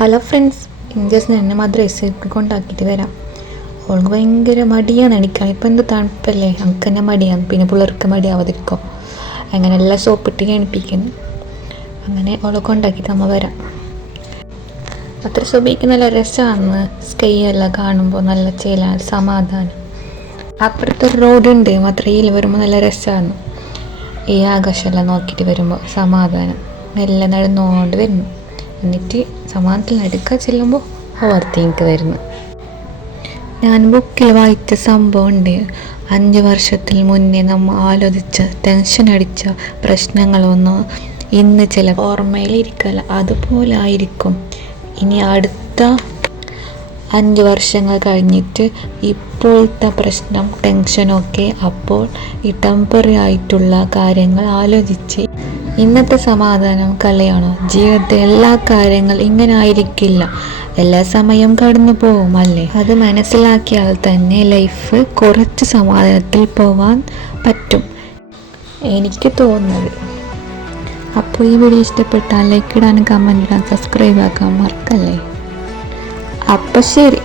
Hello friends inches എന്നെ മാത്രം S കൊണ്ടാക്കിയിട്ട് വരാം. അവൾക്ക് ഭയങ്കര മടിയാണ് എനിക്ക് ഇപ്പം എന്ത് തണുപ്പല്ലേ? നമുക്ക് തന്നെ മടിയാണ്. പിന്നെ പിള്ളേർക്ക് മടിയാവാതിരിക്കും. അങ്ങനെ എല്ലാം സോപ്പിട്ട് എണിപ്പിക്കുന്നു. അങ്ങനെ അവളെ കൊണ്ടാക്കിയിട്ട് നമ്മൾ വരാം. അത്ര സുബിക്ക് നല്ല രസമാണ്. സ്കൈ എല്ലാം കാണുമ്പോൾ നല്ല ചേല സമാധാനം. അപ്പുറത്തൊരു റോഡുണ്ട് മാത്രയിൽ വരുമ്പോൾ നല്ല രസമാണ്. ഈ ആകാശമെല്ലാം നോക്കിയിട്ട് വരുമ്പോൾ സമാധാനം. മെല്ലെ നടന്നുകൊണ്ട് വരുന്നു. എന്നിട്ട് സമാധാനത്തിൽ നടുക്ക ചെല്ലുമ്പോൾ ഓവർ തിങ്ക് വരുന്നു ഞാൻ ബുക്കിൽ വായിച്ച സംഭവം ഉണ്ട് അഞ്ച് വർഷത്തിൽ മുന്നേ നമ്മൾ ആലോചിച്ച ടെൻഷൻ അടിച്ച പ്രശ്നങ്ങളൊന്നും ഇന്ന് ചില ഓർമ്മയിലിരിക്കല അതുപോലെ ആയിരിക്കും. ഇനി അടുത്ത അഞ്ച് വർഷങ്ങൾ കഴിഞ്ഞിട്ട് ഇപ്പോഴത്തെ പ്രശ്നം ടെൻഷനൊക്കെ അപ്പോൾ ഈ ടെമ്പററി ആയിട്ടുള്ള കാര്യങ്ങൾ ആലോചിച്ച് ഇന്നത്തെ സമാധാനം കളിയാണോ ജീവിതത്തിൽ എല്ലാ കാര്യങ്ങൾ ഇങ്ങനെ ആയിരിക്കില്ല എല്ലാ സമയം കടന്നു പോകും അല്ലേ? അത് മനസ്സിലാക്കിയാൽ തന്നെ ലൈഫ് കുറച്ച് സമാധാനത്തിൽ പോവാൻ പറ്റും. എനിക്ക് തോന്നുന്നത്. അപ്പോൾ ഈ വീഡിയോ ഇഷ്ടപ്പെട്ടാൽ ലൈക്ക് ഇടാനും കമന്റ് ഇടാൻ സബ്സ്ക്രൈബ് ആക്കാൻ മറക്കല്ലേ? അപ്പം ശരി.